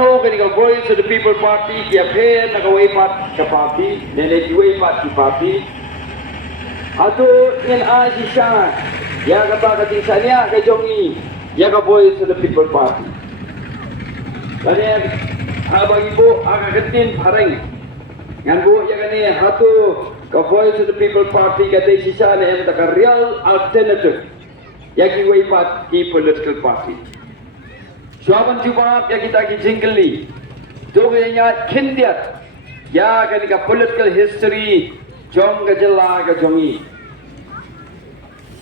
no kini ka voice of the people party kia pen na ka way pat ka party nene ki way pat ki party ato in Asia ya ka ba ka tinsanya ka jongi ya ka voice of the people party kani abang ibu aga ketin pareng ngan bu ya kani ato ka voice of the people party ka te sisa ne ta ka real alternative ya ki way pat ki political party Suapan jubab ya kita ki jingkeli. Dogenya kindiat. Ya kan ka political history jong ka jela ka jongi.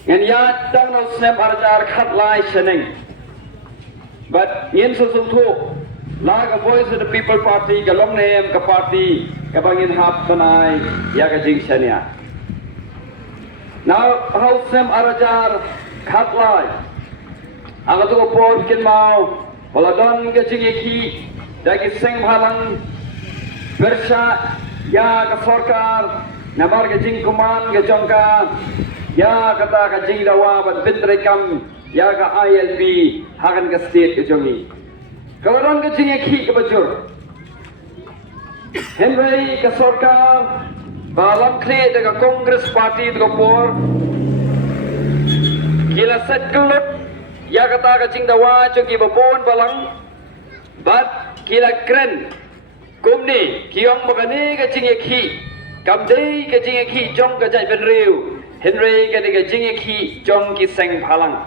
Ngan ya tang no snap arjar khat lai seneng. But yen so so tho la ka voice of the people party ka long name ka party ka bangin hap sanai ya ka jing sania. Now how snap arjar khat lai. Ang tu ko por kin mau Waladon ke jingeki dagi seng halang bersya ya ke sorkar nabar ke jing kuman ke jongka ya kata ke jing dawa bat bintrekam ya ke ILP hakan ke state ke jongi waladon ke jingeki ke bajur Henry ke sorkar balam kle daga Congress party daga por kila set gelut ya kata kacing dawa coki babon balang bat kila kren kumni kiong magani kacing ekhi kamdei kacing ekhi jong kajai benriu Henry kani kacing ekhi jong ki seng phalang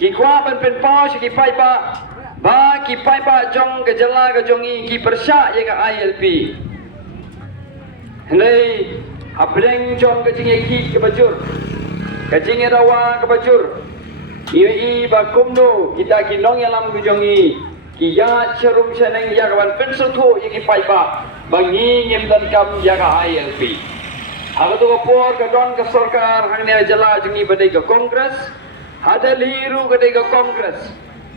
ki kwa ban pen pau ki pai ba ki pai ba jong ke jala ke jongi ki persya ye ka ILP Henry abreng jong kacing ekhi ke bajur kacing dawa ke bajur Iwi ba kumno kita kinong yalam gujongi kiya cerum seneng ya kawan pensutu yang ipai ba bangi nyemdan kam ya ka ILP Aku tu kapor ka don ka sarkar hang ne jala jungi badai ka Congress ada liru ka dai ka Congress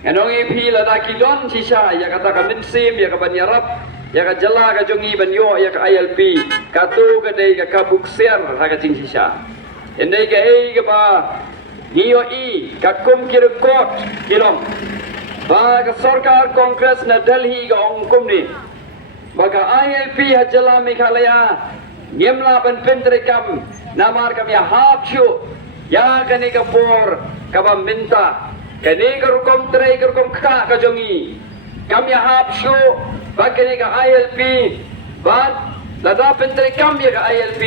enong ipi lada ki don sisa ya kata ka minsim ya ka banyarap ya ka jala ka jungi banyo ya ka ILP katu ka dai ka kabukser ha ka cing sisa endai ka ei ka ba Iyo kakum kirkot kilom baga sarkar Congress na Delhi ga ongkum ni baga ILP hajala Meghalaya ngemla ban pentrekam namar kam ya hapshu ya kani kapor kaba minta kani karukom tre karukom ka kajongi kam ya hapshu bagani ga ILP bad lada pentrekam ya ga ILP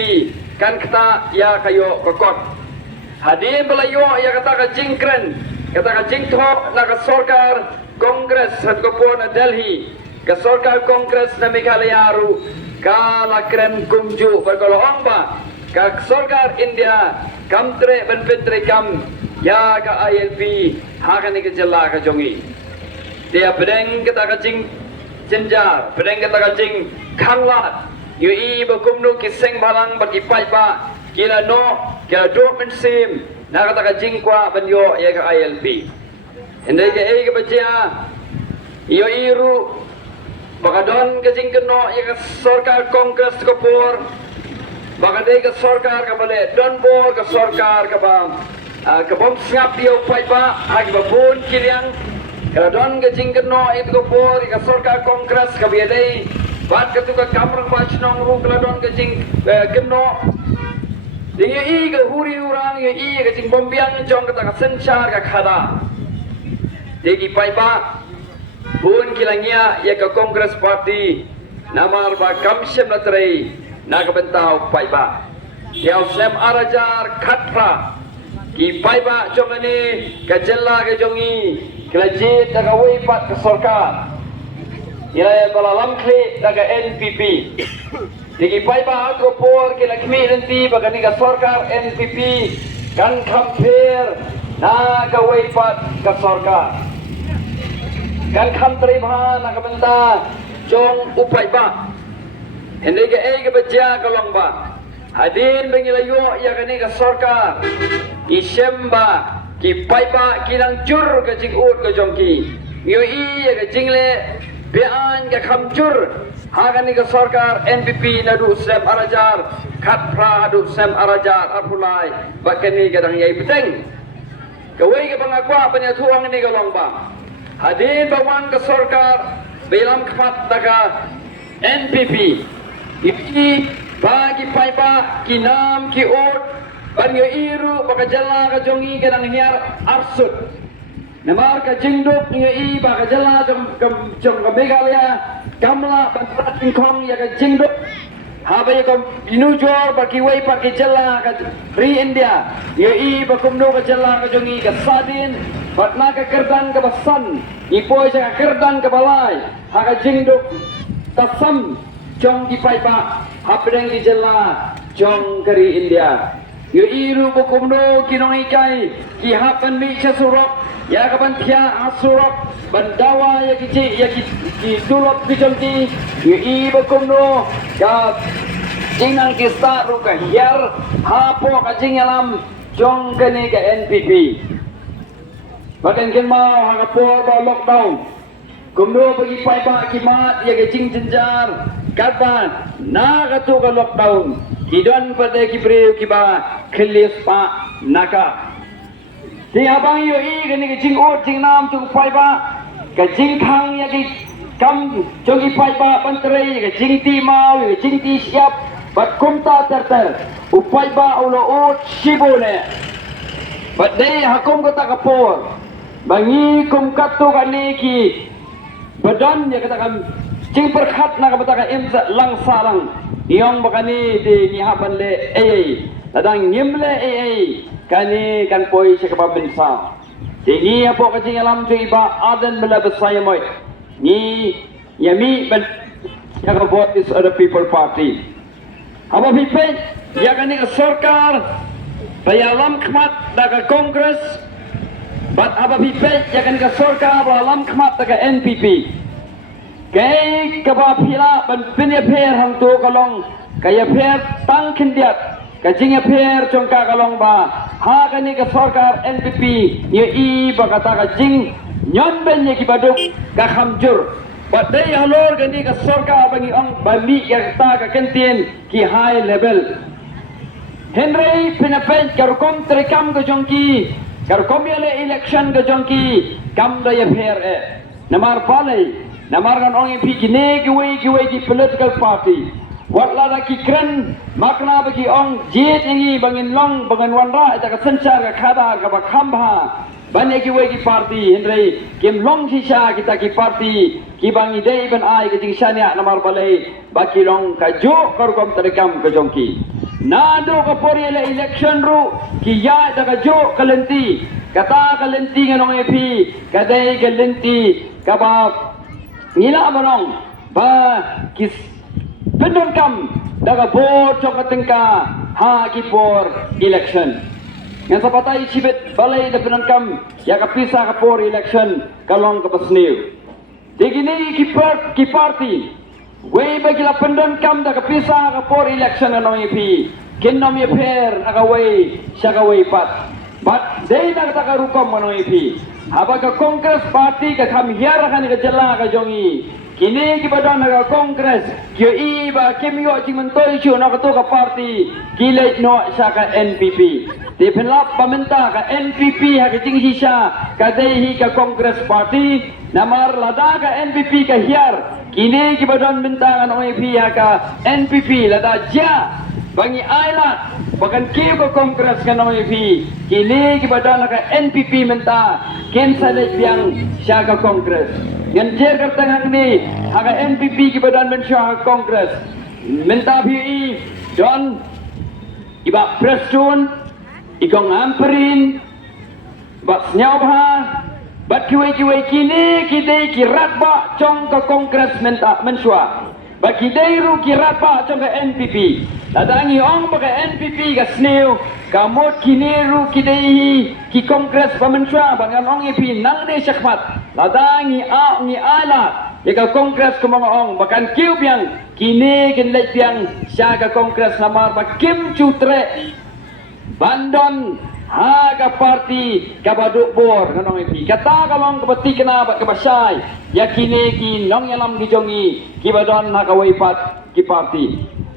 kan kata ya kayo kokot Hadim belayo ya kata ka jingkren kata ka jingtho na ka sarkar Congress hat ko po na Delhi ka sarkar Congress na Meghalaya ru ka lakren kumju bergolong ba ka sarkar India kamtre ban pentre kam ya ka ILP hakan ni ka jalla ka jongi dia pedeng kata ka jing jenjar pedeng kata ka jing khanglat yu I bakumnu kiseng balang bagi pai ba kila no kila do mensim na kata ka jingkwa banyo ya ka ILP endai ka ei ka bacia iyo iru baka don ka jingkeno ya ka sarkar Congress ka por baka dei ka sarkar ka bale don bor ka sarkar ka ba ka bom ngap dio pai ba agi ba pun kiliang ka don ka jingkeno itu ka por ka sarkar Congress ka biadei bat ka tu ka kamrang bachnong ru ka don ka jing keno Dengan ke huri orang yang ke jing bombiang jong kata ka senchar ka khada. Degi pai ba bun kilangnya ya ke Congress Party namar ba kamsem latrei na ka bentau pai ba. Ya sem arajar khatra ki pai ba jong ni ka jella ka jongi kelajit ka wei pat ka sarkar. Ila balalam kle daga NPP. Digi pai ba ko por ke lakmi nanti bagani ka sarkar NPP kan compare na ka wei pat ka sarkar kan country bha na ka benta jong upai ba ende ke ei ke baca ka long ba hadin bengilayo ya kani ka sarkar isemba ki pai ba kinang jur ka jing ut ka jong ki yo ya ka jingle bean ka khamjur Hagan ni ke sarkar NPP nadu sem arajar khat pra adu sem arajar apulai bakani kadang yai peteng kawai ke pangakwa panya tuang ni kalong ba hadin bawang ke sarkar belam khat daga NPP ini bagi paiba kinam ki ot ban yo iru baka jalla ka jongi kadang hiar arsut namar ka jingduk yo i baka jalla jong ka Meghalaya kamla ban prating kong ya ka jingduk habai ko inujor baki wei baki jalla ka Free India yo i bakum no ka jalla ka jongi ka sadin batna ka kerdan ka basan ipoy sa ka kerdan ka balai ha ka jingduk tasam jong di paiba hapdeng di jalla jong kari India yo iru bukumno kinong ikai ki hapan mi sa surok ya kapan thia asurok bandawa ya ki dulot ki jongki yo i bukumno ka jingang ki sta ru ka hiar hapo ka jingalam jong kani ka NPP bahkan kin mau ha ka por ba lockdown kumno bagi paiba ki mat ya ka jing jenjar kapan naga tu ka lockdown kidon pada ki breu ki ba khilis pa naka ti abang yo i gani ki jing ot jing nam tu pai ba ka jing khang ya ki kam jogi pai ba pantre ka jing ti mau ka jing ti siap bat kumta ter upai ba ulo ot sibole bat dei hakum ko ta kapor bangi kum katu kani ki badan ya katakan jing perkhat na kabata ka imza lang salang iyong bakani di nihaban le ladang ngimle kani kan poi sa kababinsa di ni apo ka jing alam tu iba adan bela besaya moy ni yami ban ya ka vote is other people party haba pipe ya kani ka sarkar bayalam khmat daga congress bat haba pipe ya kani ka sarkar bayalam khmat daga NPP kay kabapila ban pinya pher hang tu kalong kaya pher tang khindiat kajing pher chongka kalong ba ha kani ka sarkar NPP ye i ba kata kajing nyon ben ye ki baduk ka khamjur badai halor kani ka sarkar bangi ang bami ka ta ka kentin ki high level Henry pinapen karukom trekam ka jongki karukom yale election ka jongki kam da ye pher namar palai namarkan orang yang fikir giwei ki political party watla da ki kren makna bagi orang jet ini bangin long bangan wanra eta ka sencar ka khada ka bakhamba banye giwei ki party henry kim long sisa kita ki party ki bangi dei ban ai ki jing sania namar balai baki long ka jo korkom terekam ka jongki nado ka pori election ru ki ya da ka jo kalenti kata kalenti nganong epi kadai kalenti ka ba ngila manong ba kis pendon kam daga board chokatengka ha ki por election yang sapatai sibet balai da pendon kam ya ka pisa ka por election kalong ka pasniu digini ki party we bagila pendon kam daga pisa ka por election anong ipi kinnom ye pher aga we syaga we pat but dei na ta ka rukom anong ipi haba ka Congress party ka kham hiar kan ka jalla ka jongi kini ki badan ka Congress kyo i ba kimyo jing mentoi chu na ka to ka party kilai no sa ka NPP ti phenlap pamenta ka NPP ha ka jing sisa ka dei hi ka Congress party namar lada ka NPP ka hiar kini ki badan minta kan OIP ha ka NPP lada ja bangi aila bahkan kiyo ko Congress ka OIP kini ki badan ka NPP minta ken sale biang siya ka Congress yan jer ka tangan ni ha ka NPP ki badan men siya ka Congress minta bi don iba prestun ikong amperin bak nyawha bat kiwe kini kidei kirat ba chong ka Congress minta mensua bagi dairu kirapa chong ka NPP ladangi ong baka NPP ka sneu kamot kineru kidei ki Congress pamensua bangan ong ipi nang de syakmat ladangi a ni ala ya ka Congress ko mga ong bakan kiu biang kini kinlait biang siya ka Congress namar bakim chutre bandon ha ka party ka baduk bor kanong ipi kata kalong kapati kena bat kabasay yakini ki nong yalam ki jongi ki badon ha ka waipat ki party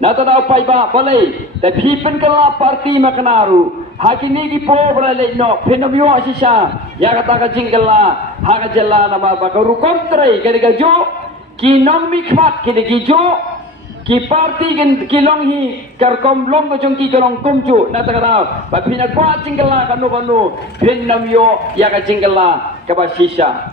nata daw pai ba balai da phipen kala party makanaru ha kini ki po brale no phenomio asisa ya kata ka jingala ha ka jalla nama ba ka rukom trai ka jo kinong mikmat kini kijo ki parti kilong hi karkom long ko jong ki kalong kumju na takaraw ba pinagwa cingkala kanu pin namyo ya ka cingkala ka ba shisha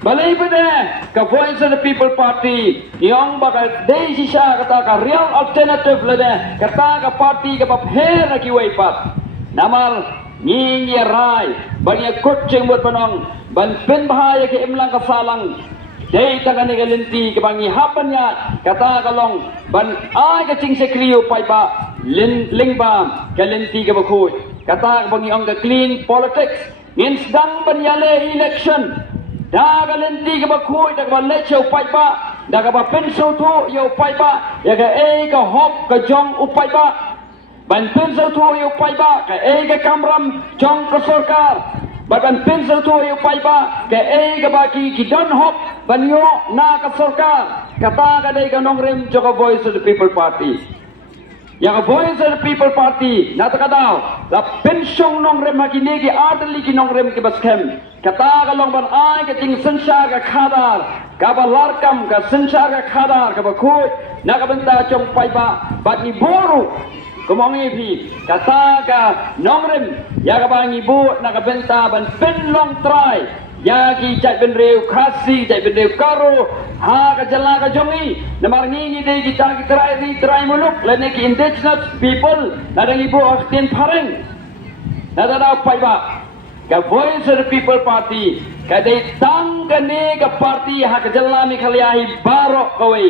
balay pa de ka Voice of the People Party yung baka de shisha kata ka real alternative la de kata ka party ka ba pher na kiway pat namal ngingi rai banya kucing buat panong ban pin bahaya ke imlang kasalang day tangan ni galinti kebangi hapannya kata kalong ban ay kacing sekriyo pai ba lingba galinti ke bakui kata kebangi ong ke clean politics ngin sedang banyale election da galinti ke bakui da ba lecho pai ba da ba penso tu yo pai ba ya ke ka hop ka jong upai ba ban penso tu yo pai ba ka ke kamram jong ka sarkar Badan pensel tu yung paiba ke ka baki ki don hop banyo na ka sarkar kata ka day ka nong rim jo ka Voice of the People Party ya ka Voice of the People Party nataka daw la pensyong nong rim hakini ki adli ki nong rim ki baskem kata ka long ban ay ka ting sensya ka khadar ka balarkam ka sensya ka khadar ka bakut na ka benta chong paiba bat ni boru kumongi pi kata ka nongrem ya ka bang ibu nakabenta ban penlong try ya ki cai ben reu khasi cai ben reu karo ha ka jala ka jongi namar ngi dei kita ki try muluk lene ki indigenous people nadang ibu aktin pareng nadada pai ba ka Voice of the People Party ka dei tang ka ne ka party ha ka jala mi khaliahi barok kawai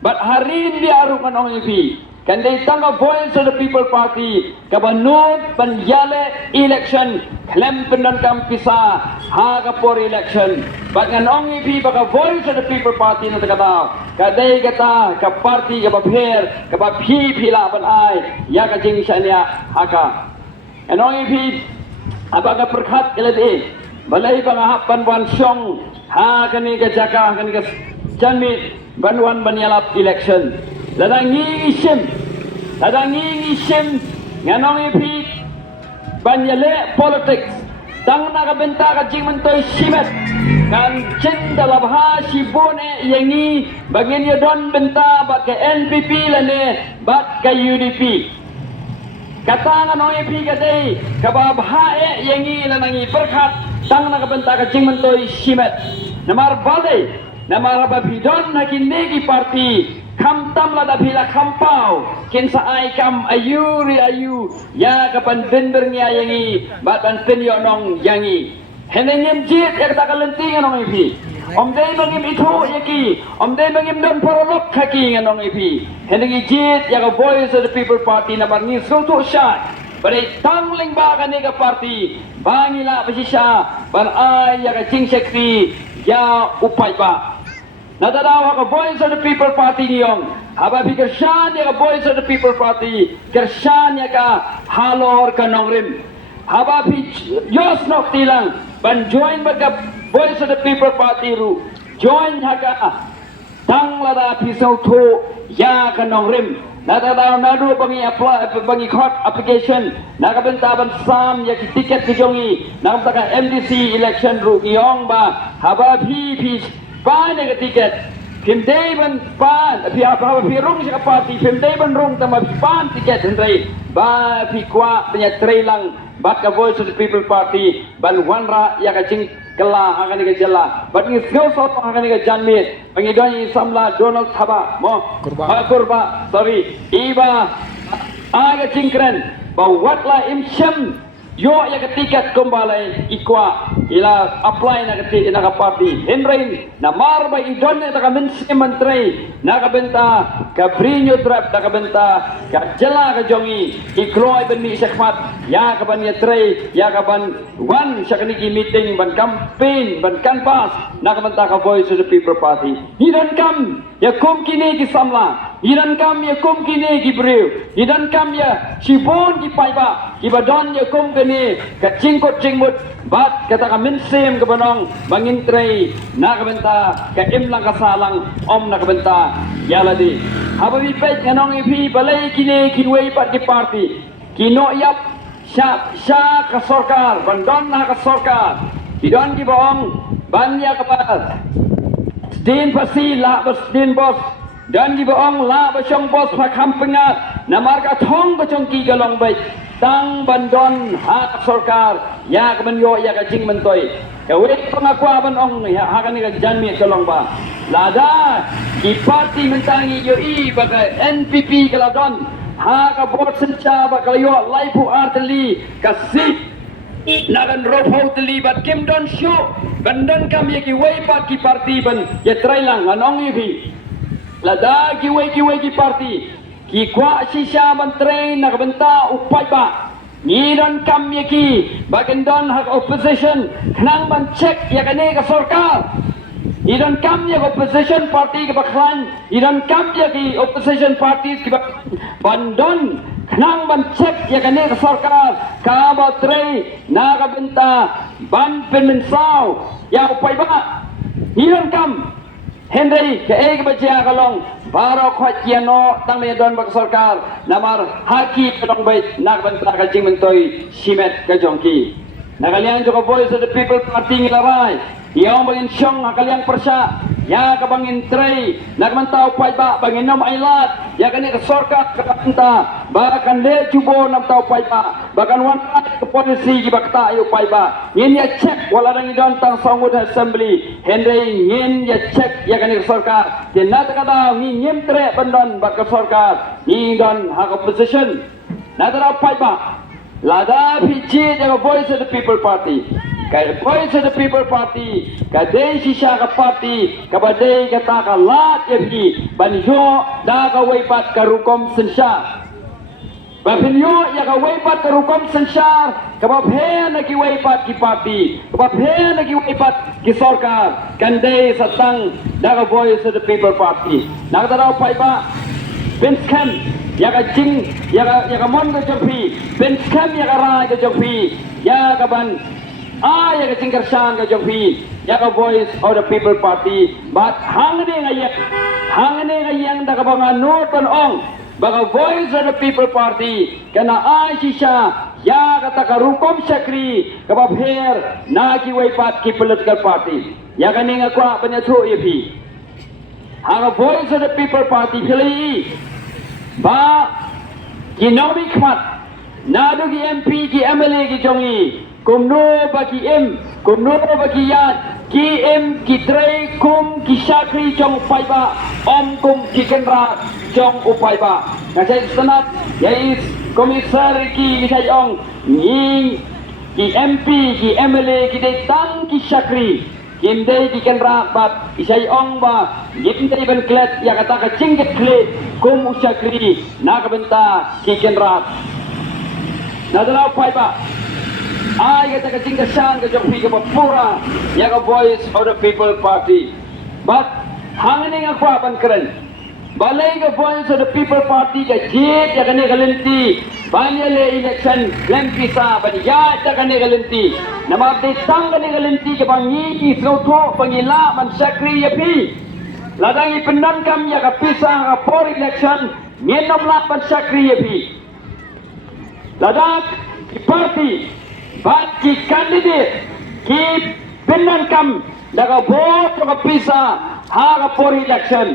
but harin di aru kanong ipi kan day tanga Voice of the People Party kabanut panjale election klem pendan kampisa ha kapor election bagan ongi pi baka Voice of the People Party na takata kaday kata ka party ka bapher ka baphi phila ban ai ya ka jing shania haka anongi pi abaga perkhat kelade balai banga hapan wan song ha kani ka jaka kani ka janmi banwan banyalap election ladangi isim nganong ipi banyale politics tang nakabenta ka jing mentoy simet kan cinta labha sibone yangi bagin yo don benta bat ke NPP lane bat ke UDP kata nganong ipi kadai kababha yangi lanangi perkhat tang nakabenta ka jing mentoy simet namar balai namar babidon hakinegi party kam tam la da bila kampau ken sa ai kam ayu ya kapan denber nya yangi batan pen yo nong yangi henengem jit ya kata kalenting nong ipi om dei bangim itu yaki om dei bangim don parolok khaki nong ipi henengi jit ya ka Voice of the People Party na bangi soto shot bare tangling ba ka nega party bangila pasisya ban ai ya ka jing sekti ya upai ba nadadawa ka Voice of the People Party niyong haba pikirsan ya ka Voice of the People Party kirsan ya ka halor ka nongrim haba yos nok tilang ban join ba ka Voice of the People Party ru join ha ka tang lada pisau tho ya ka nongrim nadadawa nadu bangi apply bangi court application nakabenta ban sam ya ki ticket ki jongi nakabta ka MDC election ru iyong ba haba pan yang tiket Pim Devan pan apa rung sa party Pim Devan rung tama pan tiket hendrai ba pi kwa punya trailang bat ka Voice of the People Party ban wanra ya ka jing kala akan ni jala bat ni skill sot akan ni janmit pangidon samla Donald Thaba mo kurba sorry iba aga jingkren ba watla imsem yo ya ketiket kembali ikwa ila apply na keti na ka party henrain na marba idon na ka mensi menteri na ka benta ka brinyo trap na ka benta ka jela ka jongi ikloy ben mi sekmat ya ka ban yetrei ya ka ban wan sa kaniki meeting ban campaign ban canvas na ka benta ka Voice of the People Party hidan kam ya kum kini ki samla hidan kam ya kum kini ki brew hidan kam ya sibon ki paiba ibadon ya kum ni kacingkot cingmut bat kata ka minsim ka banong mangintrei na kabenta ka imlang kasalang om na kabenta yaladi hababi pet nganong ipi balay kini kinway pat ki party kino yap sya ka sarkar bandon na ka sarkar idon ki boong banya ka pat Din pasi la bas din bos dan di boong la basong bos pakam pengat namar ka thong ka chongki ka long bai tang bandon hak sarkar ya ka menyo ya ka jing mentoi ka we pangakwa ban ong ya ha ka ni ka janmi ka long ba lada ki parti mentangi yo i baka NPP ka ladon ha ka bot sencha ba ka yo laipu arteli ka sit nagan ropo terlibat Kim Don Show bandan kami ki way pat ki parti ban ya try lang anong ibi lada ki way ki parti ki kwa sisya ban train nakabenta upay ba ni don kami ki bagan don hak opposition knang ban check ya kane ka sarkar ni don kami ki opposition party ki baklan ni don kami ki opposition parties ki bandon Nang ban cek ya kane ka sarkar ka ba tre na ka benta ban penmensau ya upay ba hiron kam Henry ke eg ba ja kalong baro khwat kiano tang me don ba sarkar namar haki kadong bait na benta ka jing mentoi simet ka jongki nakalian joko voice of the people party ngilarai yang bangin syong nakaliang persya ya ka bangin tray nagmantao pay ba bangin nom ailat ya kani ka sarkar ka benta bahkan le cubo nam tau pai ba bahkan wan ke polisi ki bakta ayo pai ba yin ya check wala rang idon tang songud assembly henry yin ya check ya kani sarkar tinat kada ni nyem tre bandon bak sarkar ni don hak opposition nadara pai ba lada pichi the voice of the people party kay voice of the people party kadai sisya ka party kabadai kata ka lat yepi banjo da ka waipat ka rukom sensya Bapinyo ya ka waipat ka rukom sensar kababhe na ki waipat ki party kababhe na ki waipat ki sarkar kandai satang da ka voice of the people party nagdaraw pai ba Vince Kem ya ka jing ya ka mon ka jongpi Vince Kem ya ka ra ka jongpi ya ka ban ya ka jing kersan ka jongpi ya ka voice of the people party but hangde ngayang da ka bang noton ong baka voice of the people party kana ay sisya ya kata karukom syakri kababher na ki waipat ki political party ya kaninga kwa banyatro yepi hanga voice of the people party pili ba kinomi khmat nadu ki MP ki MLA ki jongi kumno ba ki M kumno ba ki yat ki M ki tray kum ki syakri jong pai ba om kum ki kenra jong upay ba kasi sanat yais komisar ki say ong ni ki MP ki MLA ki day tang ki syakri kim day ki kenra bat isay ong ba gim day ben klet ya kata ka cingket klet kum syakri na kabenta ki kenra nadala upay ba ay kata ka cingket sang ka jong pi ka pura ya ka voice of the people party but hangin nga kwa ban keren balai ka voice of the people party ka jit ya kane galanti banya le election lempisa banya ya kane galanti nama de tang kane galanti ka bangi ki sloto pangila man sakri yapi ladang ipendan kam ya ka pisa ka for election ngenom la man sakri yapi ladang ki party bat ki candidate ki pendan kam daga vote ka pisa ha ka for election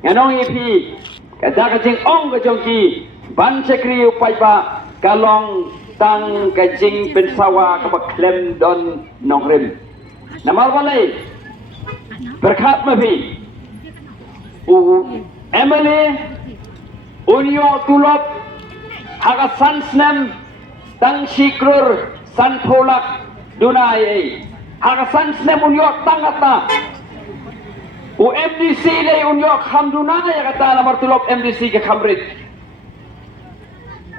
Nganong ipi kada kajing ong kajongki ban sekri upay ba kalong tang kajing pensawa kabaklem don nongrim namal balay berkat mabi MLA unyo tulop haka sansnem tang sikrur san polak dunay haka sansnem unyo tangata MDC day unyok hamduna ya kata nomor tulop MDC ke Khamrit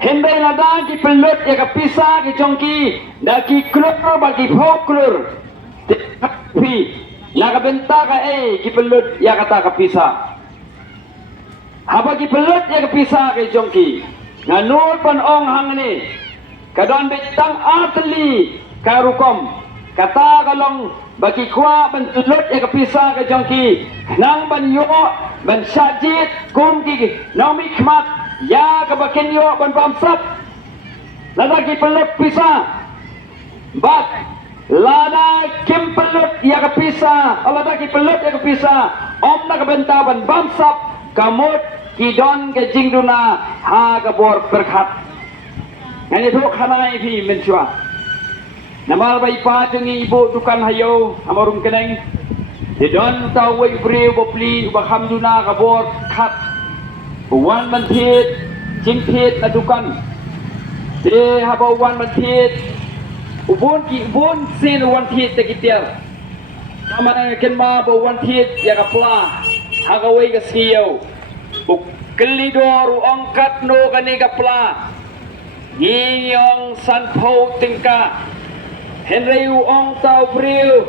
Hindai nada ki pelut ya ke pisa ki jongki da ki klur bagi folklor tapi na ka benta ka ki pelut ya kata ke pisa haba ki pelut ya ke pisa ki jongki nganul pan ong hang ni kadon bitang atli karukom kata kalong bagi kuah bentulut ya kepisah ke jongki nang banyo ban syajit kum ki naumi khmat ya ke bakin yo ban bamsat lagi pelut pisah bat lada kim pelut ya kepisa lada ki pelut ya kepisa om na kabentaban bamsap kamut kidon ke jingduna ha kabor berkat ngani tu khanai phi menchua namal bai pa tengi ibu dukan hayo amarum keneng didon tau wai bre bopli ba khamduna kabor khat wan man thit jing thit na dukan de haba wan man thit ubon ki ubon sen wan thit te kitiar kama ken ma ba wan thit ya kapla hagawai ka siyo uk kelidor angkat no kani kapla ngiyong sanpo tingka henryu ong tau briu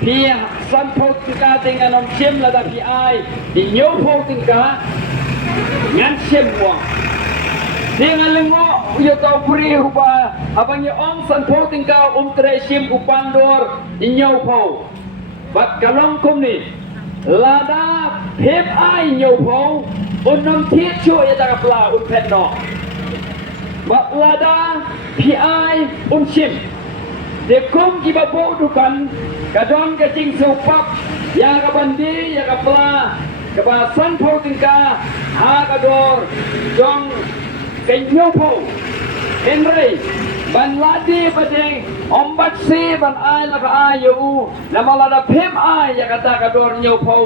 pi sanpo tingka dengan om sim lada pi ai di nyopo tingka ngan sim wang dengan lengo yo tau briu ba abang ye ong sanpo tingka tre sim upandor di nyopo bat kalong kum ni lada phép ai nyopo nam thiết cho ya ta kapla pet no ba lada pi ai sim de kum ki ba bo dukan kadon ka jing supap ya ka bandi ya kapla ka ba san pho tingka ha ka dor jong ken nyopo henry ban ladi badeng ombat si ban ai la ka ayu na malada phem ai ya kata ka dor nyopo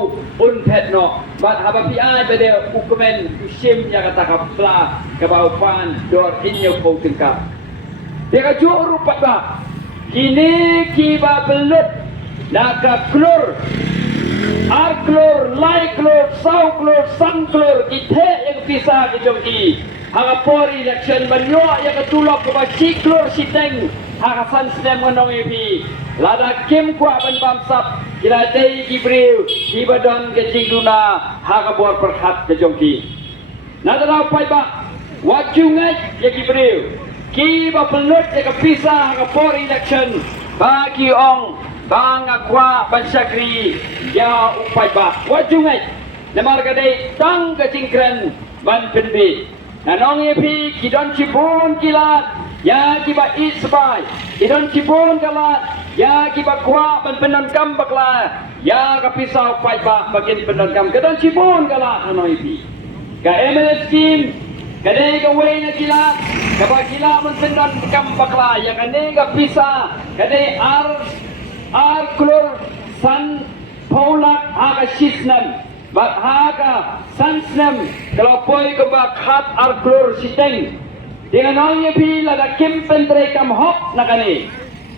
pet no bat haba pi ai bade ukumen usim ya kata ka pla ka ba upan dor nyopo tingka de ka juru patba kini ki ba belut na ka klor ar klor lai klor sau klor sang klor ithe yang pisah ki jong i hanga pori election banyo ya katulok ko ba ciklor siteng hanga san stem ngonong epi lada kim kwa ban bamsap kila dei gibril ibadon ke jingduna hanga bor perhat ke jongki nadara pai ba wajungai ya gibril ki ba pelut ya kapisa hanga pori election bagi ong bang akwa ban syakri ya upai ba wajungai namar gadai tang ke jingkren ban penbi nanong epi kidon cipun kilat ya kiba isbai kidon cipun kalat ya kiba kwa ban penon kam bakla ya kapisau pai ba bagian penon kam kidon cipun kalat nanong epi ka MLS team kadai ka wei na kilat ka ba kilat ban penon kam bakla ya kane ka pisa kadai ar klor san paulak aga shisnan bat haga sansnem kalau poi ke bak hat arklor siteng dengan orangnya pi lada kim pentre kam hop nakane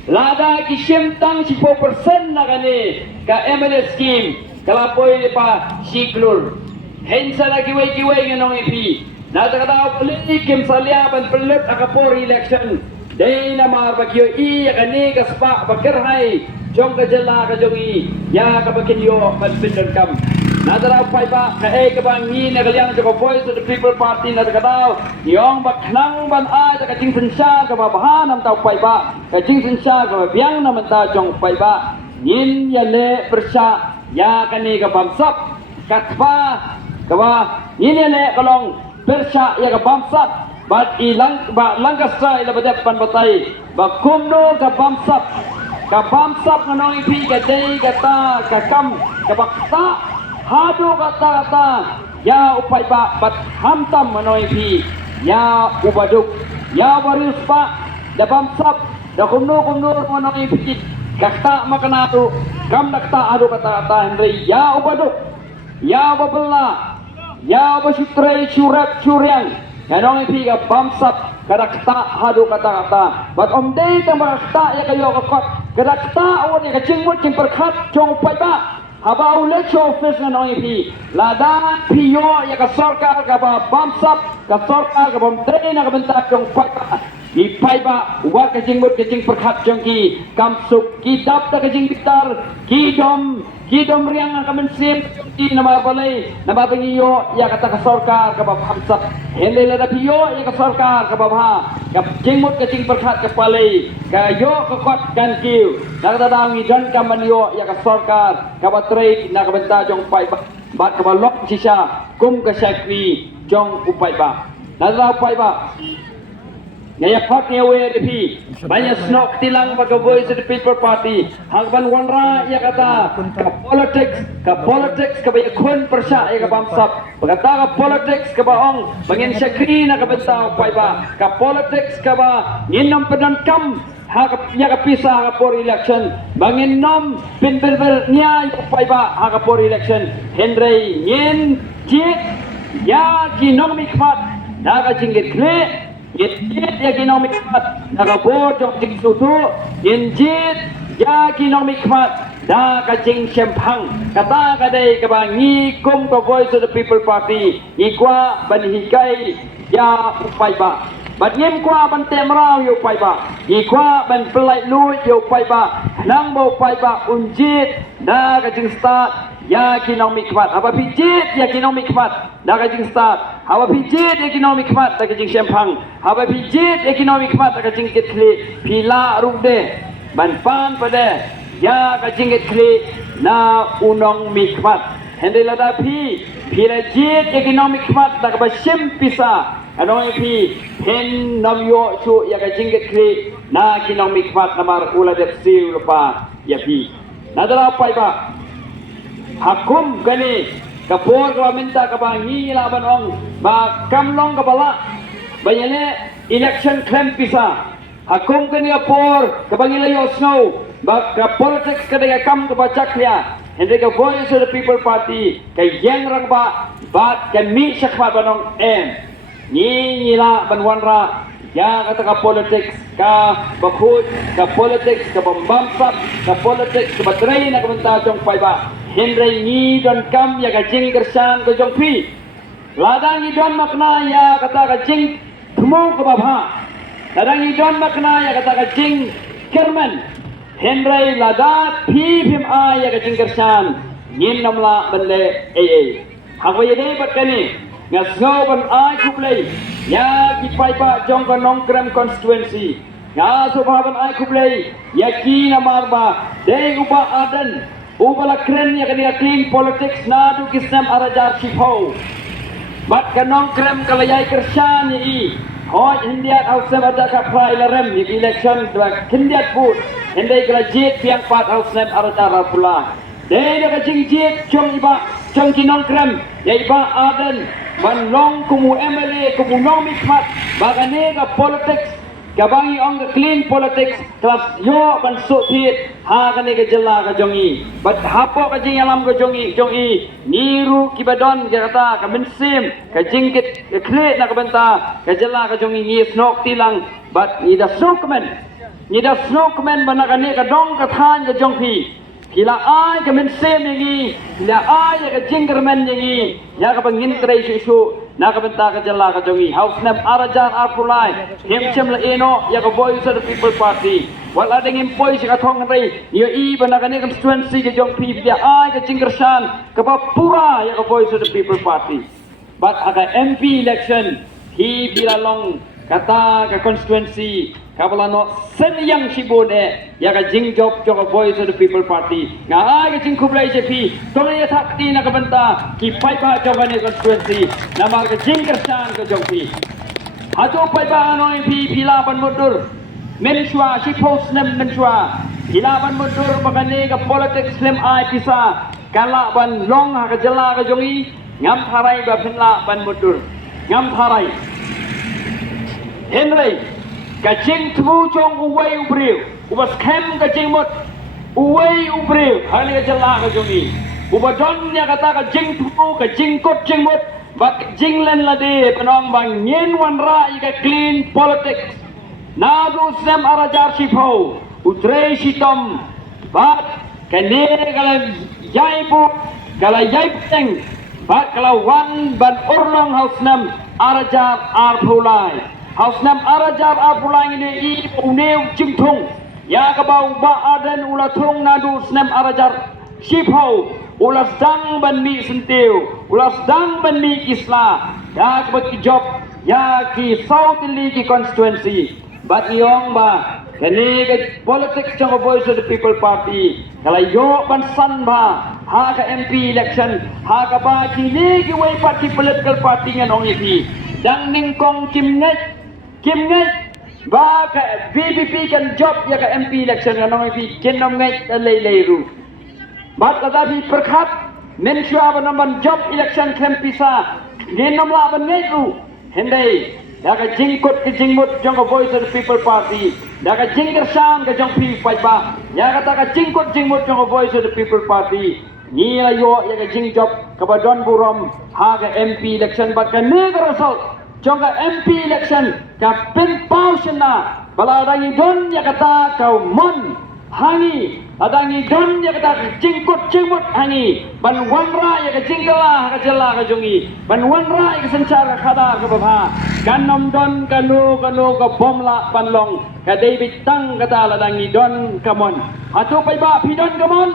lada kisim tang 10% nakane ka MLS scheme kalau poi lepa siklur hensa lagi wei nganong pi nada kata politik kim salia ban pelut akapor election dei namar bakio I akane ka spa bakerhai jong ka jela ka jongi ya ka bakinyo ban pindon kam nadara pai ba ka ka bang ni na kalian ko voice of the people party na ka daw yong ba khnang ban a ka jing sin sha ka ba ba nam tau pai ba ka jing sin sha ka biang na man ta jong pai ba nin ya le persha ya ka ni ka bamsap ka ba nin ya le kalong persha ya ka bamsap ba ilang ba langkasai la badat pan batai ba kumno ka bamsap nganong pi ka dei ka ta ka kam ka bakta hadu kata ya upai ba bat hamtam manoi pi ya ubaduk ya baris pa da bamsap da kumno manoi pi kata makanatu kam nakta adu kata henry ya ubaduk ya babella ya basutre surat suryang manoi pi ka bamsap kadakta hadu kata bat omdei tambah kata ya kayo kakot kadakta awon ya kacingmut king perkhat jong upai ba haba election office na nong ipi lada piyo ya ka sarkar ka ba bamsap ka sarkar ka bom train na ka bentak jong pai ba wa ka jingmut ka jing perkhat jong ki kamsuk ki dap ta ka jing bitar ki dom riang ka mensim ki na balai na ba pingiyo ya ka ta ka sarkar ka ba bamsap hele lada piyo ya ka sarkar ka ba ka jingmut ka jing perkhat ka palai ka yo ka kot kan kiu na ka daw ngi jan ka manyo ya ka sarkar ka ba trade na ka benta jong pai ba ka ba lok sisa kum ka sakwi jong upai ba na daw pai ba ngaya pak ngewe depi banyak snok tilang bagi Voice of the People Party hangban wanra ya kata ka politics ka banyak kun persya ya ka bamsap berkata ka politics ka baong bangin syakri na ka bentang pai ba ka politics ka ba nginom pedan kam ya ka pisah ka for election bangin nom pin nya pai ba ha ka for election Henry ngin jit ya kinomik mat na ka jinggit kle Yit economic mat nakabot yung ting susu Yinjit ya economic mat da kajing sempang kata kadai kabangi kum ka Voice of the People Party ikwa banhikai ya upai ba bat ngim kwa ban temrau yu upai ba ikwa ban pelai lu yu upai ba nang bo upai ba unjit da kajing start ya economic mat apa pijit ya economic mat da kajing start apa pijit economic mat da kajing sempang apa pijit economic mat da kajing kitli pila rugde ban pan pada ya kajing kitli na unong mikmat hendai lada pila jit economic mat da kabasim pisa anong pi hen nam yo su ya kajing kitli na economic mat namar ula det sil lupa ya pi nadara pai ba hakum gani kapor ka minta ka bangi laban ong ba kamlong ka bala banyane election claim pisa hakum gani kapor ka bangi layo snow ba ka politics ka daga kam ka bachakya hindi ka Voice of the People Party kay yang rang ba kan mi sakma banong ni la banwanra ya kata ka politics ka bakut ka politics ka bambamsap ka politics ka batray na kamanta jong pai ba Henry ni don kam ya kajing kersan ko jong pi ladang ni don makna ya kata kajing tumu ko babha ladang ni don makna ya kata kajing kerman Henry lada pi phim a ya kajing kersan nin namla belle hagwa yede bakani ngasgo ban ai kuplay ya ki pai pa jong ko nongkrem constituency ya subhaban ai kuplay ya ki namar ba dei upa adan ubala kren ya kania clean politics na du kisam arajar chipau bat kanong krem kalayai kersan yi hoi india ausem ada ka prailarem yi election dua kindiat put indai graduate piang pat ausem arajar pula dei da kajing jit chong iba chong kinong krem ya iba adan ban long kumu MLA kumu nong mikmat bagane ka politics kabangi ong clean politics kelas yo ban sutit ha kane ke jela ka jongi bat hapo ka jing alam ka jongi niru kibadon kata ka mensim ka jingkit kle na ka benta ka jela ka jongi ni snok tilang bat ni da snokmen ban kane ka dong ka than ka jongpi kila ai ka mensim ni la ai ka jingermen ni ya ka bangin trai su na ka benta ka jala ka jongi house name arajar apulai himchem la eno ya ka Voice of the People Party wal adeng impoi si ka thong rei yo i bana ka ne constituency ka jong pi dia ai ka jingersan ka ba pura ya ka Voice of the People Party but aga MP election hi bilalong kata ka constituency kabalano sen yang sibone ya ka jing job jo ka Voice of the People Party nga ai ka jing kublai jepi tong ya thakti na ka banta ki pai pa jo ka ne constituency na mar ka jing kersan ka jong pi hatu pai pa ano MP pilaban modur menshwa si post nem menshwa pilaban modur bakane ka politics lem ai pisa kala ban long ha ka jala ka jongi ngam tharai ba phinla ban modur ngam tharai Henry kajing tu jong uway ubriu ubas kem kajing mot uway ubriu hali ka jala ka jongi ubadon nya kata kajing tu kajing kot jing mot bak jing len lade penong bang nyen wan ra ika clean politics nadu sem arajar sipo utre sitom bat kane kala jaibu kala jaipeng bat kala wan ban urlong house nam arajar arpulai house nam arajar apulai ini i uneu jingthung ya kabau ba adan ulathung nadu snam arajar sipo ulas dang ban mi sentiu ulas dang ban mi isla ya bagi job ya ki south league constituency bat yong ba kani ke politics jong Voice of the People Party kala yo ban san ba ha ka MP election ha ka ba kini ki way party political party ngan ong ipi dang ning kong kim ngai ba ka VPP kan job ya ka MP election kan nong MP kenom ngai lei ru bat kata bi perkhat men shua ban job election kempisa genom la ban ngai ru hendai ya ka jingkut ke jingmut jong voice of the people party ya ka jingger sang ka jong pi pai ba ya kata ka jingkut jingmut jong voice of the people party ni ayo ya ka jing job ka badon burom ha ka MP election bat ka negro result jongga MP election ka pin pausna bala dangi don ya kata kau mon hangi adangi don ya kata jingkut jingmut hangi ban wanra ya ka jinggala ka jela ka jongi ban wanra ya ka sencara khada ka baba kanom don kanu ka bomla panlong ka David tang kata la dangi don kamon atu pai ba pidon kamon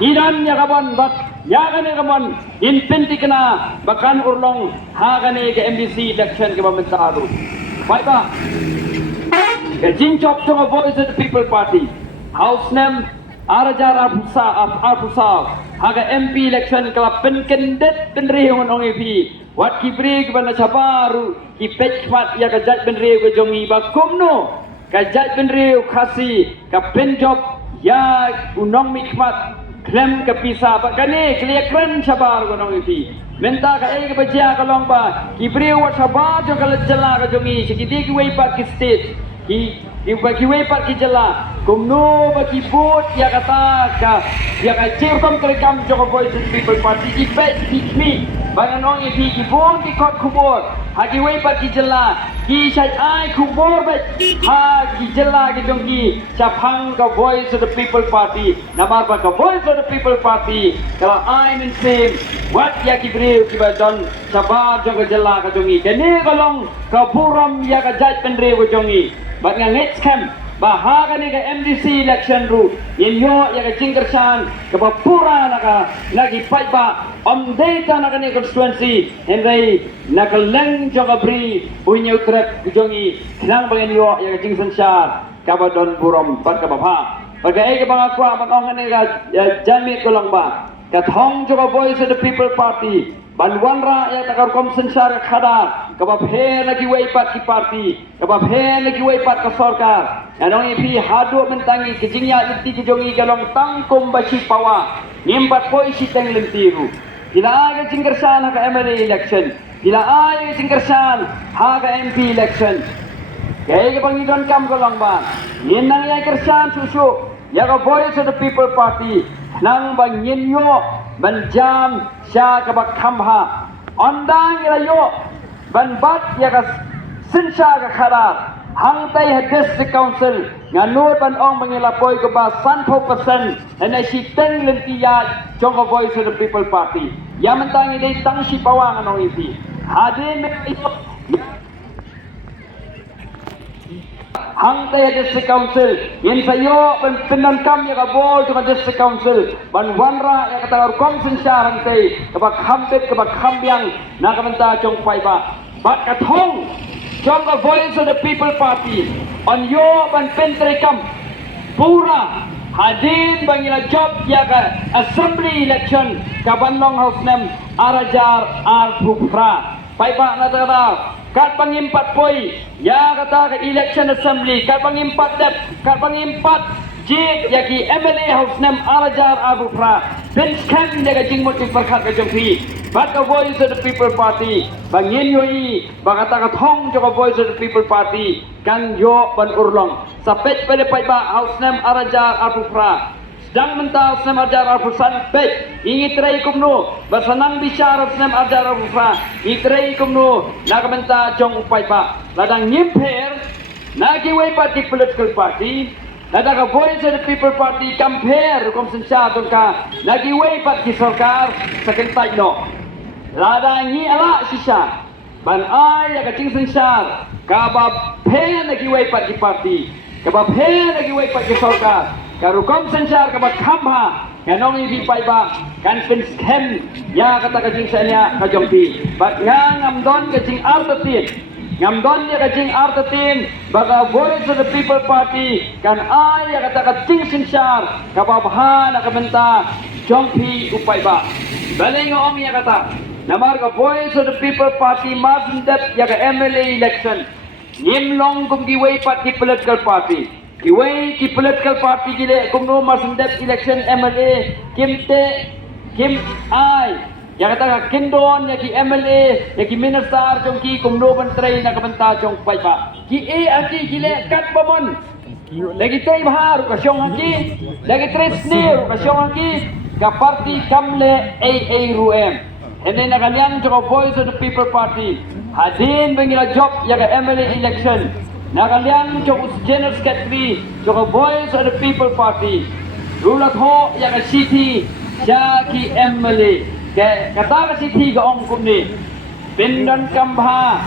idan ya kabon bat ya kane kamon in pinti kena bakan urlong ha kane ke MDC election ke pementaru pai ba ke jinchok to voice of the people party house name arajar apusa ha ke MP election kala pen kendet pen reung ong EP wat ki bri ke bana sabaru ki pechmat ya ka jat pen reung ke jongi ba kumno ka jat pen reung khasi ka pen job ya unong mikmat klem ke pisa ba kane kliakren sabar ko nong iti menta ka e ke bajia ka long ba ki breu wa sabar jo ka jela ka jongi sikiti ki wei pa ki state ki wei pa ki jela kumno ba ki bot ya kata ka ya ka cirkom terekam jo ko voice people party ki bet teach me ba nong iti ki bon ki kot kubor ha ki wei pa ki jela ki sai ai kubor ba ha ki jela ki jongi chapang ka voice of the people party namar ba ka voice of the people party kalau I in same what ya ki breu ki ba don sabar jo ka jela ka jongi kene kalong ka buram ya ka jat pen reu jongi ba nga next camp bahaga ni ka MDC election ru inyo ya ka jingkersan ka pura naka lagi fight ba om data naka ni constituency henry naka leng jo ka bri unyo trek jongi nang bangen yo ya ka jingsan sha ka ba don burom bat ka bapha baga e ka banga kwa ba ong ni ka jami ko lang ba ka thong jo ka voice of the people party banwanra ya takar kom sensar khada kabab he lagi wei pat ki party kabab he lagi wei pat ka sarkar anong ipi hadu mentangi kijingya iti kijongi galong tangkum bashi pawa nimbat poi si teng lentiru bila aga jingkersan ka MLA election bila aga jingkersan ha ka MP election kaya ka pangidon kam golong ba ninang ya kersan susu ya ka voice of the people party nang bangin yo banjam sya kabak khamha ondang irayo ban bat ya ka sinsha ka kharar hang tai district council nganur ban ong mangilapoy ko ba 100% na si teng lentia jong voice of the people party ya mentang ini tang si pawang anong ipi hadin ito hang tay district council yin sayo penan kam ya ka bol to district council ban wanra ya ka tar kom sin sha hang tay ka ba khambet ka ba khambyang na ka menta chong pai ba bat ka thong chong ka voice of the people party on yo ban pentre kam pura hadin bangila job ya ka assembly election ka banlong house nem arajar ar phupra pai ba na ta kat pangimpat poi ya kata ke election assembly kat pangimpat dep kat pangimpat jik yaki MLA house nem arajar abufra bench camp jaga jingmut jing perkhat ke jongpi bat ka voice of the people party bangin yoi bakata ka thong joka voice of the people party kan yo ban urlong sapet pele pai ba house nem arajar abufra sedang mentau sem ajar arfusan pek ingi trai kumno bersenang bicara sem ajar arfusa itrai kumno nak menta jong upai pa ladang nyimper nagi wei party political party ladang voice of the people party compare kom sensa tongka nagi wei party sarkar sakentai no ladang ni ala sisa ban ai ya kacing sensar kabab phe nagi wei party kabab phe nagi wei party sarkar karukom sensar kabat khamha kanong ibi pai ba kan pen scam ya kata kajing sanya kajongti bat ngam don kajing artatin ngam don ya kajing artatin baga voice of the people party kan ai ya kata kajing sensar kababha na kamenta jongpi upai ba baleng ong ya kata namar ka voice of the people party mazndep ya ka MLA election ngim long kum ki wei pat ki political party ki wei ki political party ki le kum no masendep election MLA kim ai ya kata kendon ya ki MLA ya ki minister jong ki kum no menteri na kabanta jong pai ba ki aki ki le kat bomon lagi tei bahar ka syong aki lagi tres nir ka syong aki ka party kamle AA ruem ene na kalian jong voice of the people party hadin bengila job ya ka MLA election na kalian jong general secretary jong voice of the people party rulat ho ya ka city ya ki MLA kata ka city ka ong kumni pindan kambha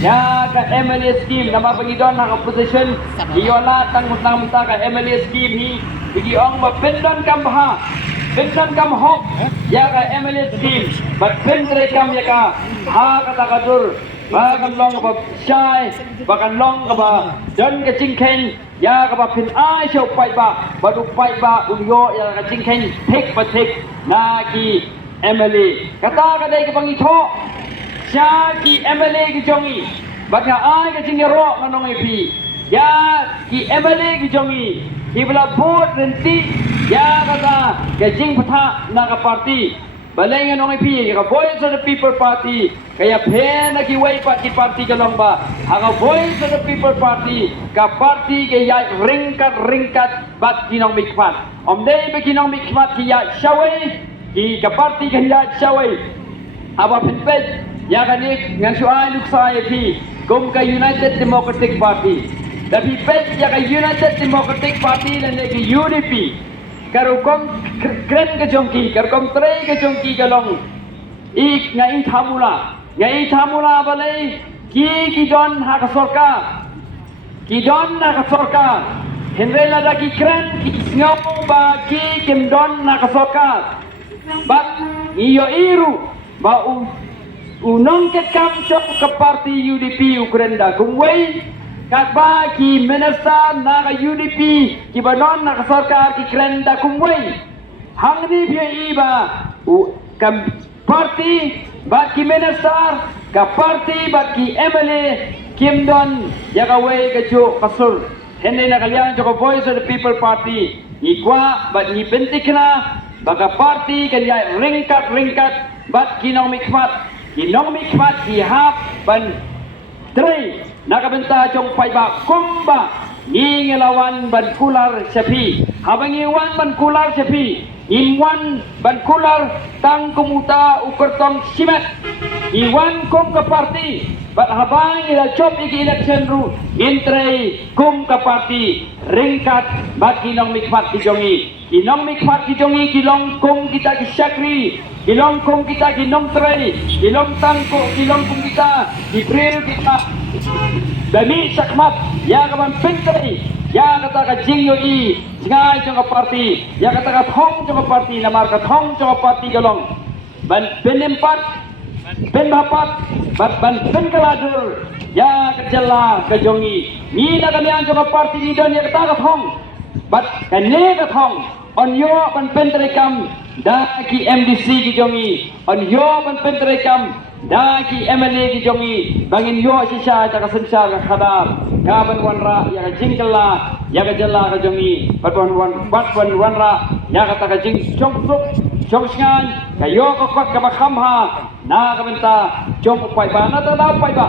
ya ka MLA scheme nama pangidon na position iyola tang muta ka MLA scheme hi bigi ong mapindan kambha pindan kamho ya ka MLA scheme but pindre kam ya ka ha kata kadur bakan long ba shai bakan long ba don ka jingken ya ka ba pin ai show pai ba badu pai ba unyo ya ka jingken thik ba thik na ki MLA kata ka dai ka pangitho siya ki MLA ki jongi baka ai ka jingero nganong ip ya ki MLA ki jongi ibla board renti ya kata ka jing patha na ka party balay nganong ip ka voice of the people party kaya phen na ki wei pat ki party ka long ba ha voice of the people party ka party ke ya ringkat bat kinong mikpat omdei be kinong mikpat ki ya shawai ki ka party ka ya shawai aba phet ya kanik ngan suai luksai pi kum ka United Democratic Party tapi pet ya ka United Democratic Party dan ki UDP karo kom kren ke jongki karo kom tre ke jongki galong ik ngai thamula balai ki don ha ka sorkar henrela da ki kren ki ngau ba ki kim don na ka sorkar bat iyo iru ba unong ke kam chok ke parti UDP Ukraina kumwei kat ba ki minister na ka UDP ki banon na ka sarkar ki Ukraina kumwei hangni bia iba kam parti ba ki minister ka parti ba ki MLA kimdon ya ka wei ka jo kasur hende na kalian joko voice of the people party ikwa ba ni bentikna baka party kaya ringkat bat kinong mikmat ki hap ban tre nakabenta jong pai ba kumba ngingelawan ban kular sepi habangiwan ban kular sepi inwan ban kular tang kumuta ukertong simet iwan kum ke party bat habang ila job iki election ru intre kum ke party ringkat bat kinong mikmat kijongi kinong mikmat kijongi kilong kum kita ki syakri kilong kum kita kinong tre kilong tangko kilong kum kita ibril kita dami sakmat ya kaman pintri ya kata ka jingyo i ngai jong ka party ya kata ka thong jong ka party namar ka thong jong ka party galong ban penempat penbapat ban penkaladur ya kejala kejongi ni na kalian jong ka party ni don ya kata ka thong bat kane ka thong on yo ban pentrekam da ki MDC ki jongi on yo ban pentrekam da ki MLA ki jongi bangin yo sisa ta kasensa ka khadar kaban wanra ya ka jingkala ya ka jala ka jongi bat wanra ya ka ta ka jing jongsup jongsngan ka yo ka kwat ka makhamha na ka benta jong pai ba na ta da pai ba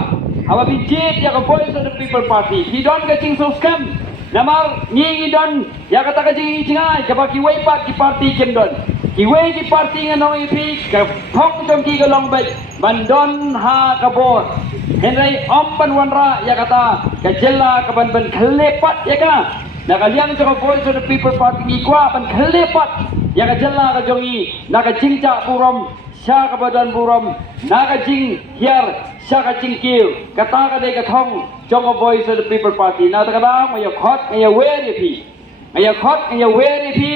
awa bi jit ya ka voice of the people party ki don ka jing so scam namar ngi don ya ka ta ka jing jingai ka ba ki wei pat ki party kem don ki wei ki party nganong ipi ka thong jong ki galong bai bandon ha ka bor henry ompan wanra ya kata ka jella ka ban khlepat ya ka na kalian jong voice of the people party ki kwa ban khlepat ya ka jella ka jongi na ka jingja purom sha ka badan purom na ka jing hiar sha ka jing kiu kata ka dei ka thong jong voice of the people party na ta ka da ma ya khot ya we ri pi ya khot ya we ri pi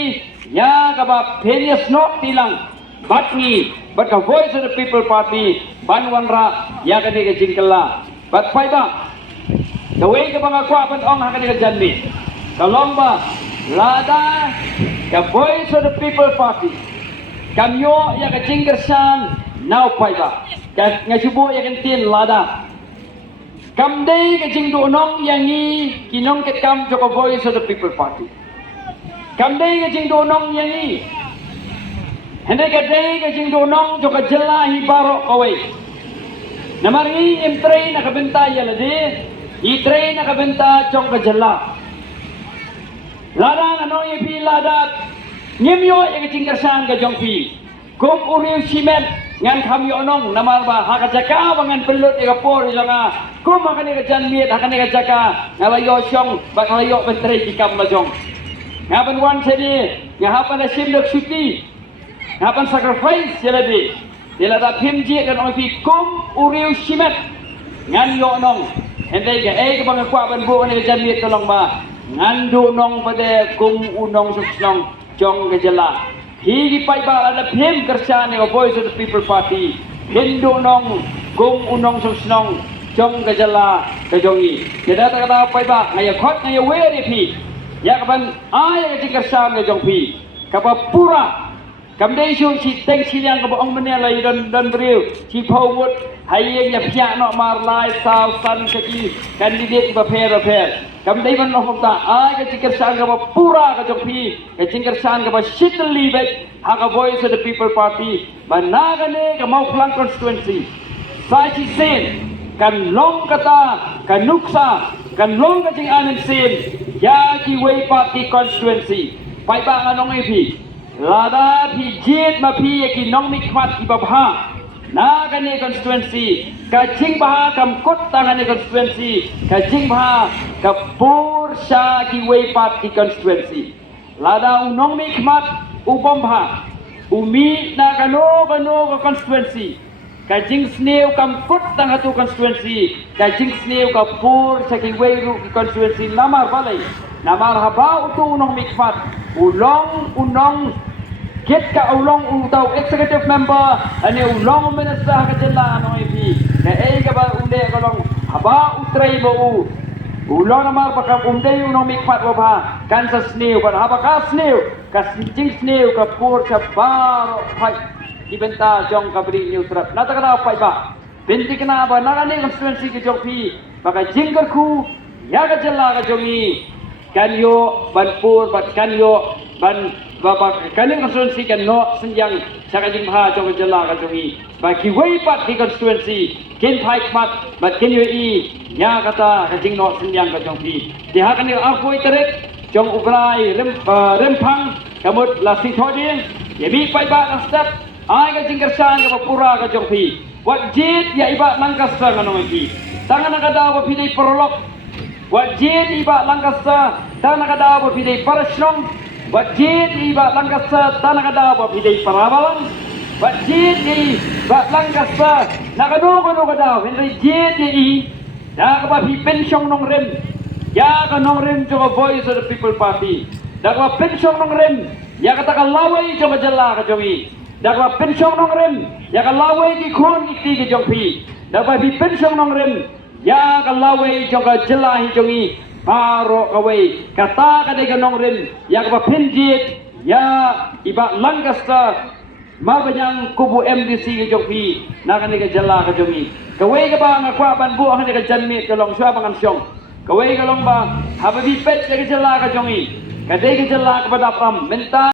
ya ka ba phenius nok tilang batni but ka voice of the people party banwanra ya ka dei ka jingkala bat pai ba the way ka bang akwa ban ong ha ka dei ka janni kalomba lada ka voice of the people party kamyo ya ka jingkersan now pai ba ka ngasubo ya kan tin lada Kam day ka jing do nong yangi kinong ket kam joko Voice of the People Party. Kam day ka jing do nong yangi. Hende ka day ka jing do nong joko jela hi baro kawai. Namaringi im train nakabenta yalade. I train nakabenta jong ka jela. Ladang ano yung piladat, ngimyo yung tingkersan ka jong pi. Kung uriw simen, ngan kami onong namarba, hakajaka, wangan pelut yung kapor, yung nga, kung makani ka dyan miet, hakani ka jaka, ngalayo siyong, bakalayo menteri jikam majong. Ngapan wan sedi, ngapan na simdok syuti, ngapan sacrifice yala di. Yala da pimji kan ong pi, kung uriw simen, ngan yo onong, hindi ka, kapag ban bukan ka dyan miet tolong ba, ngandu nong pada kum unong suksnong jong gejala higi pai ba ada phim kersa ni Voice of the People Party hindu nong kum unong suksnong jong gejala kejongi jadi kata pai ba ngaya khot ngaya weri phi ya kapan ai ke kersa ni jong phi kapa pura kam dei shu chi teng chi yang ka ong mene lai dan briu chi phawut hai ya phya no mar lai sao san ki candidate ba pher kam dei ban no ta ai ka chikar sang ka pura ka jong phi ka chikar sang ka shitli be ha ka Voice of the People Party ba nagane ka mau plang constituency sai chi sen kan long kata kan nuksa kan long ka jing anen sen ya ki way party constituency pai ba nganong ai phi lada phi jit ma phi ki nong mi khmat ki babha nagane constituency ka jing baha kam kut tangane constituency ka jing baha ka pur sha ki way party constituency lada unong mi khmat upam bha umi na kano constituency ka jing sneu kam kut tang hatu constituency ka jing sneu ka pur sha ki way ru ki constituency namar balai namar haba utu unong mi khmat unong Kit ka ulong utaw executive member ani ulong minister ka jela ano ipi na ka ba unde ka long haba utray mo ulong namar baka unde unong mikpat ba kan sa sneu ba haba ka sneu ka jing sneu ka pur sa baro fight ibenta jong kabri neutral nata kana pai ba binti kana ba nagani constituency ki jong pi baka jinggar ku ya ka jela ka jongi kan yo ban pur bat kan yo ban bapa kaling constituency kan no senjang saka jing bha jong jela ka jongi ba ki way pat ki constituency kin phai mat bat kin yi nya kata ka jing no senjang ka jong pi ti ha kan a koi terek jong ubrai rem phang kamut la si thodi ye bi pai ba na step ai ka jing kersan ka pura ka jong pi wat jit ya iba langkasa ngano pi tangan ka daw pi dei prolog wat jit iba langkasa tangan ka daw pi dei parashrong Wajib iba langkasa tanah kada apa bidai parabalan. Wajib iba langkasa nakado kada bidai jid i. Dak ba pi pension nong rem. Ya ka nong rem jo Voice of the People Party. Dak ba pension nong rem. Ya kata ka lawai jo jela ka jomi. Dak ba pension nong rem. Ya ka lawai ki khon ki ti ki jong pi. Dak ba pi pension nong rem. Ya ka lawai jo jela hi jomi. Paro kawai kata kadai ganong rin ya kapa penjit ya iba langkasta mabanyang kubu MDC ke jongpi nakani ke jala ke jongi kawai ka ba ngakwa ban bu akani ke janmi kalong swa bangan syong kawai kalong ba hababi pet ke jala ke jongi kadai ke jala kepada pam menta